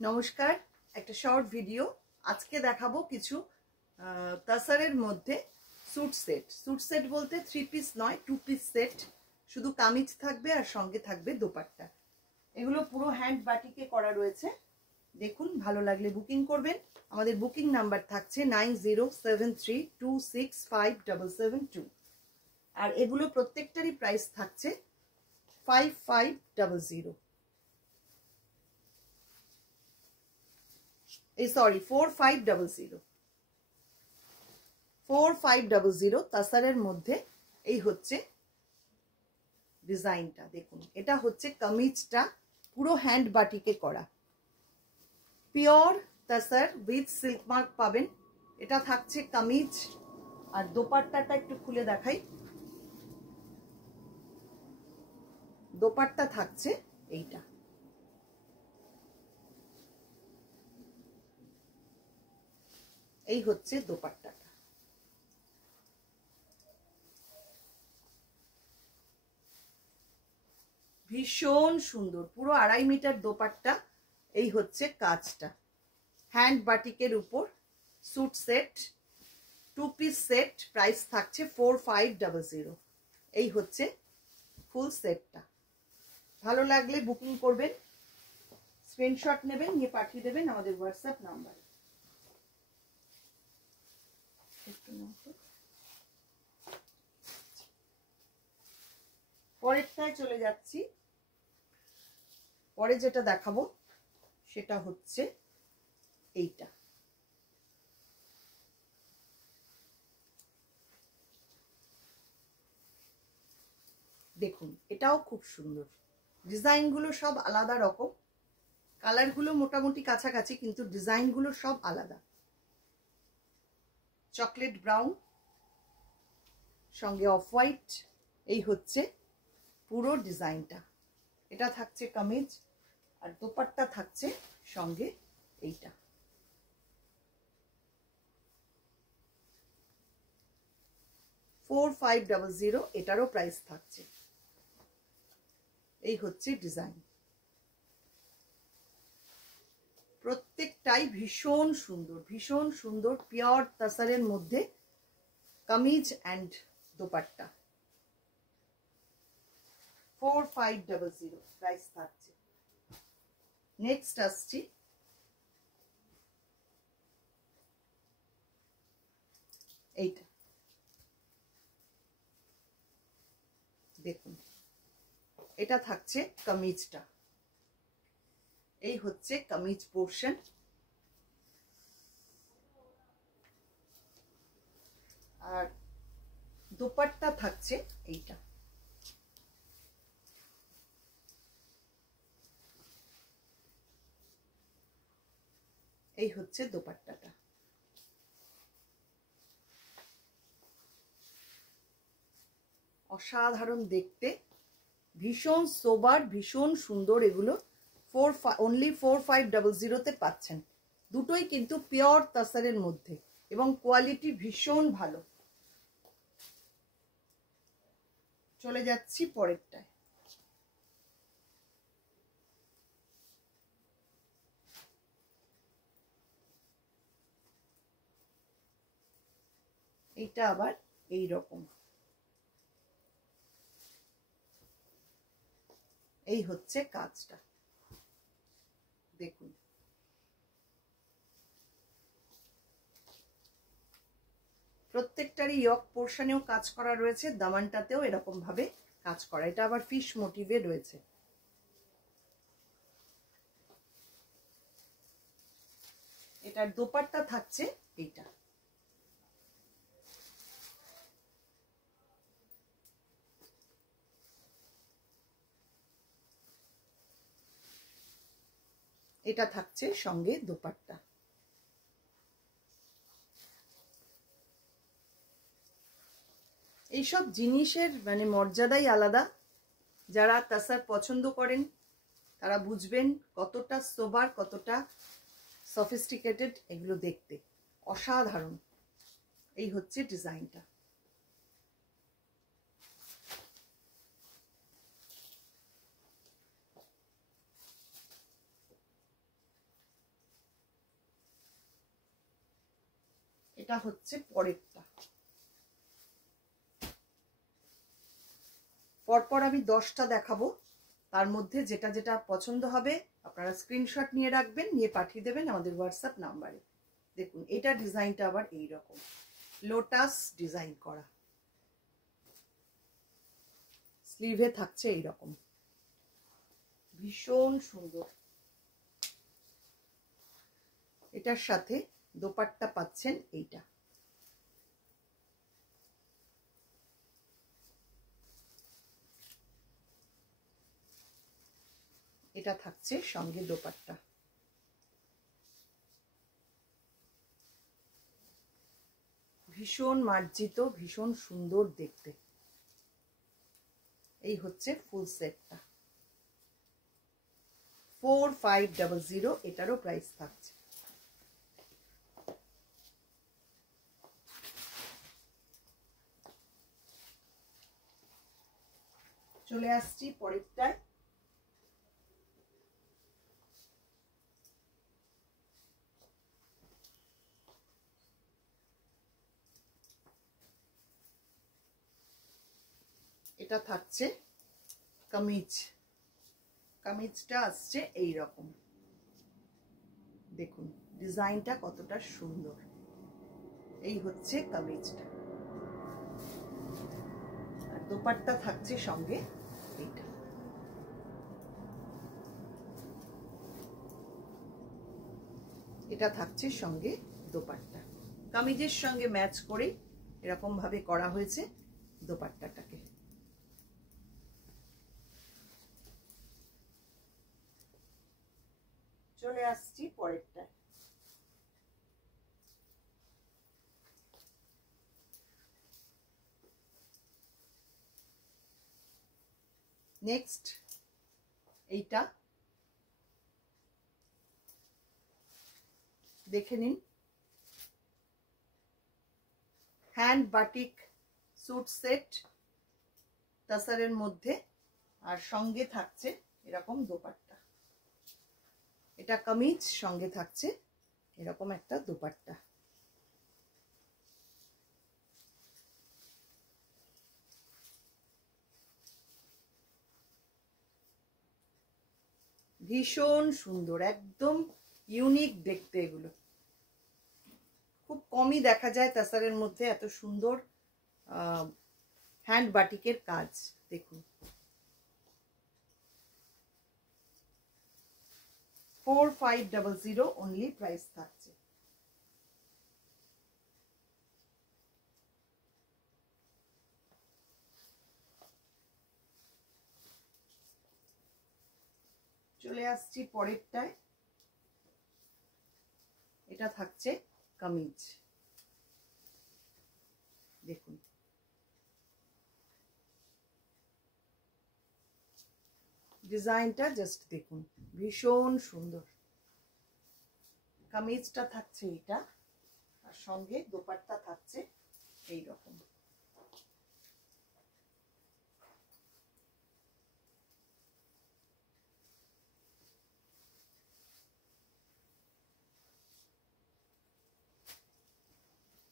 নমস্কার, একটা short video আজকে দেখাবো কিছু তাসারের মধ্যে স্যুট সেট বলতে 3 পিস নয় 2 পিস সেট। শুধু কামিজ থাকবে আর সঙ্গে থাকবে দোপাট্টা। এগুলো পুরো হ্যান্ড বাটিকে করা রয়েছে। দেখুন, ভালো লাগলে বুকিং করবেন। আমাদের বুকিং নাম্বার থাকছে 9073265772 আর এগুলো প্রত্যেকটারই প্রাইস থাকছে 5500। 4500 তাসারের মধ্যে। এই হচ্ছে ডিজাইনটা, দেখুন এটা হচ্ছে কামিজটা পুরো হ্যান্ড বাটিকে করা, পিওর তাসার উইথ সিল্ক মার্ক পাবেন। এটা থাকছে কামিজ আর দোপাট্টাটা একটু খুলে দেখাই। দোপাট্টা থাকছে এইটা, এই হচ্ছে দোপাট্টাটা। ভীষণ সুন্দর, পুরো 2.5 মিটার দোপাট্টা। এই হচ্ছে কাজটা, হ্যান্ড বাটিকের উপর suit set 2 piece set. Price থাকছে 4500। এই হচ্ছে ফুল সেটটা। ভালো লাগলে বুকিং করবেন, স্ক্রিনশট নেবেন, নিয়ে পাঠিয়ে দেবেন আমাদের হোয়াটসঅ্যাপ নাম্বারে। পরেরটায় চলে যাচ্ছি। পরে যেটা দেখাবো সেটা হচ্ছে এইটা। দেখুন, এটাও খুব সুন্দর। ডিজাইনগুলো সব আলাদা রকম, কালারগুলো মোটামুটি কাছাকাছি, কিন্তু ডিজাইনগুলো সব আলাদা। চকলেট ব্রাউন সঙ্গে অফ হোয়াইট, এই হচ্ছে পুরো ডিজাইনটা। এটা থাকছে কামিজ আর দোপাট্টা থাকছে সঙ্গে এইটা। $4500 এটারও প্রাইস থাকছে। এই হচ্ছে ডিজাইন, প্রত্যেকটাই ভীষণ সুন্দর, ভীষণ সুন্দর। পিওর তাসারের মধ্যে কামিজ অ্যান্ড দোপাট্টা। 4500 প্রাইস থাকছে। নেক্সট আসছি এইটা। দেখুন, এটা থাকছে কামিজটা। এই হচ্ছে কামিজ পোর্শন। আর দোপাট্টা থাকছে এইটা। এই হচ্ছে দোপাট্টাটা। অসাধারণ দেখতে, ভীষণ সোবার, ভীষণ সুন্দর। এগুলো অনলি 4500 পাচ্ছেন। দুটোই কিন্তু পিওর তাসারের মধ্যে এবং কোয়ালিটি ভীষণ ভালো। চলে যাচ্ছি পরেরটায়। এইটা আবার এই রকম। এই হচ্ছে কাজটা, দেখুন। প্রত্যেকটারই ইয়ক পোর্শনেও কাজ করা রয়েছে, দামানটাতেও এরকম ভাবে কাজ করা। এটা আবার ফিশ মোটিভে রয়েছে। এটার দোপাট্টা থাকছে এইটা। এটা থাকছে সঙ্গে দোপাট্টা। এইসব জিনিসের মানে মর্যাদাই আলাদা। যারা তাসার পছন্দ করেন তারা বুঝবেন কতটা সোবার, কতটা সফিস্টিকেটেড এগুলো দেখতে। অসাধারণ। এই হচ্ছে ডিজাইনটা। এটা হচ্ছে পরেরটা। পরপর আমি 10টা দেখাবো, তার মধ্যে যেটা যেটা পছন্দ হবে আপনারা স্ক্রিনশট নিয়ে রাখবেন, নিয়ে পাঠিয়ে দেবেন আমাদের হোয়াটসঅ্যাপ নাম্বারে। দেখুন এটা ডিজাইনটা আবার এই রকম লোটাস ডিজাইন করা, স্লিভে থাকছে এই রকম, ভীষণ সুন্দর। এটার সাথে দোপাট্টা পাচ্ছেন এইটা। এটা থাকছে সঙ্গে দোপাট্টা। ভীষণ মার্জিত, ভীষণ সুন্দর দেখতে। এই হচ্ছে ফুল সেটটা 4500, এটারও প্রাইস থাকছে। চলে আসছি পরেরটায়। এটা থাকছে কামিজ, কামিজটা আসছে এই রকম, দেখুন ডিজাইনটা কতটা সুন্দর। এই হচ্ছে কামিজটা, আর দোপাট্টা থাকছে সঙ্গে এইটা। এটা থাকছে সঙ্গে দোপাট্টা, কামিজের সঙ্গে ম্যাচ করে এরকম ভাবে করা হয়েছে দোপাট্টাটাকে। চলে আসছি পরেরটা। নেক্সট এইটা দেখে নিন, হ্যান্ড বাটিক স্যুট সেট তাসারের মধ্যে, আর সঙ্গে থাকছে এরকম দোপাট্টা। এটা কামিজ, সঙ্গে থাকছে এরকম একটা দোপাট্টা। ভীষণ সুন্দর, একদম ইউনিক দেখতে। এগুলো খুব কমই দেখা যায় তাসারের মধ্যে, এত সুন্দর হ্যান্ড বাটিকের কাজ। দেখুন 4500 অনলি প্রাইস থাকছে। চলে আসছি পরেরটায়। এটা থাকছে কামিজ, দেখুন ডিজাইনটা জাস্ট দেখুন, ভীষণ সুন্দর। কামিজটা থাকছে এটা, আর সঙ্গে দোপাট্টা থাকছে এই রকম।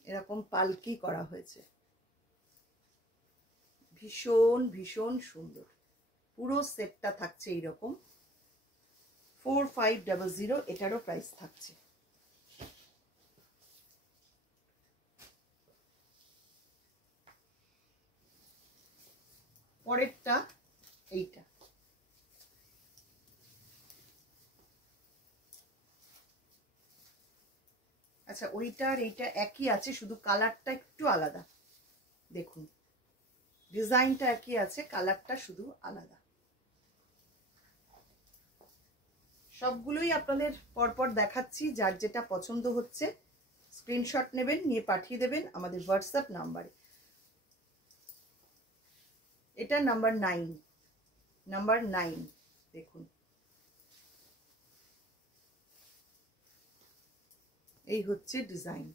এরকম পালকি করা হয়েছে, ভীষণ ভীষণ সুন্দর। পুরো সেটটা থাকছে এইরকম 4500, এটারও প্রাইস থাকছে। পরেরটা এইটা, আচ্ছা ওইটা আর এইটা একই আছে, শুধু কালারটা একটু আলাদা। দেখুন ডিজাইনটা একই আছে, কালারটা শুধু আলাদা। সবগুলোই আপনাদের পরপর দেখাচ্ছি, যার যেটা পছন্দ হচ্ছে স্ক্রিনশট নেবেন, নিয়ে পাঠিয়ে দেবেন আমাদের হোয়াটসঅ্যাপ নাম্বারে। এটা নাম্বার 9, দেখুন এই হচ্ছে ডিজাইন।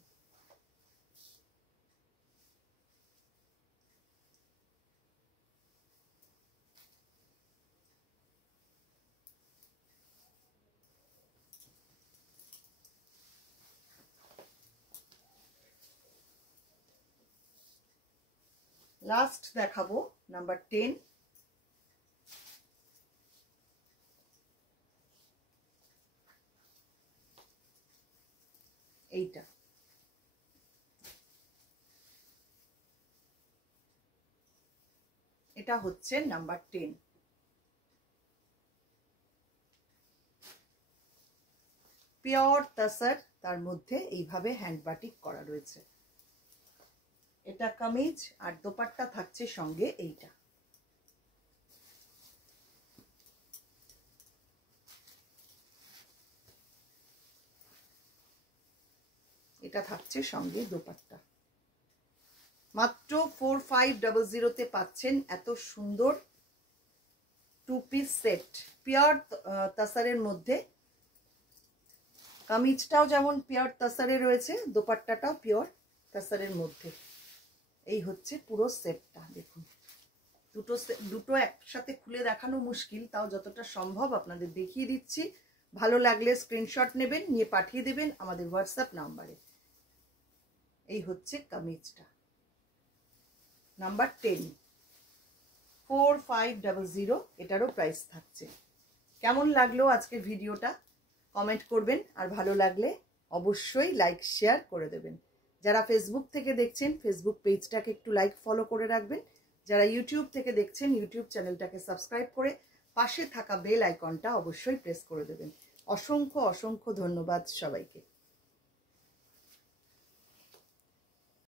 লাস্ট দেখাবো নাম্বার 10। এইটা এটা হচ্ছে নাম্বার 10। পিওর তাসার, তার মধ্যে এইভাবে হ্যান্ড বাটিক করা রয়েছে। এটা কামিজ আর দোপাট্টা থাকছে সঙ্গে এইটা। এটা থাকছে সঙ্গে দোপাট্টা। মাত্র 4500 পাচ্ছেন এত সুন্দর 2 পিস সেট পিওর তাসারের মধ্যে। কামিজটাও যেমন পিওর তাসারে রয়েছে, দোপাট্টাটাও পিওর তাসারের মধ্যে। এই হচ্ছে পুরো সেটটা। দেখুন দুটো একসাথে খুলে দেখানো মুশকিল, তাও যতটা সম্ভব আপনাদের দেখিয়ে দিচ্ছি। ভালো লাগলে স্ক্রিনশট নেবেন, নিয়ে পাঠিয়ে দেবেন আমাদের হোয়াটসঅ্যাপ নাম্বারে। এই হচ্ছে কামিজটা নাম্বার 10, 4500। এটারও প্রাইস থাকছে। কেমন লাগলো আজকের ভিডিওটা কমেন্ট করবেন, আর ভালো লাগলে অবশ্যই লাইক শেয়ার করে দেবেন। যারা ফেসবুক থেকে দেখছেন ফেসবুক পেজটাকে একটু লাইক ফলো করে রাখবেন। যারা ইউটিউব থেকে দেখছেন ইউটিউব চ্যানেলটাকে সাবস্ক্রাইব করে পাশে থাকা বেল আইকনটা অবশ্যই প্রেস করে দেবেন। অসংখ্য অসংখ্য ধন্যবাদ সবাইকে।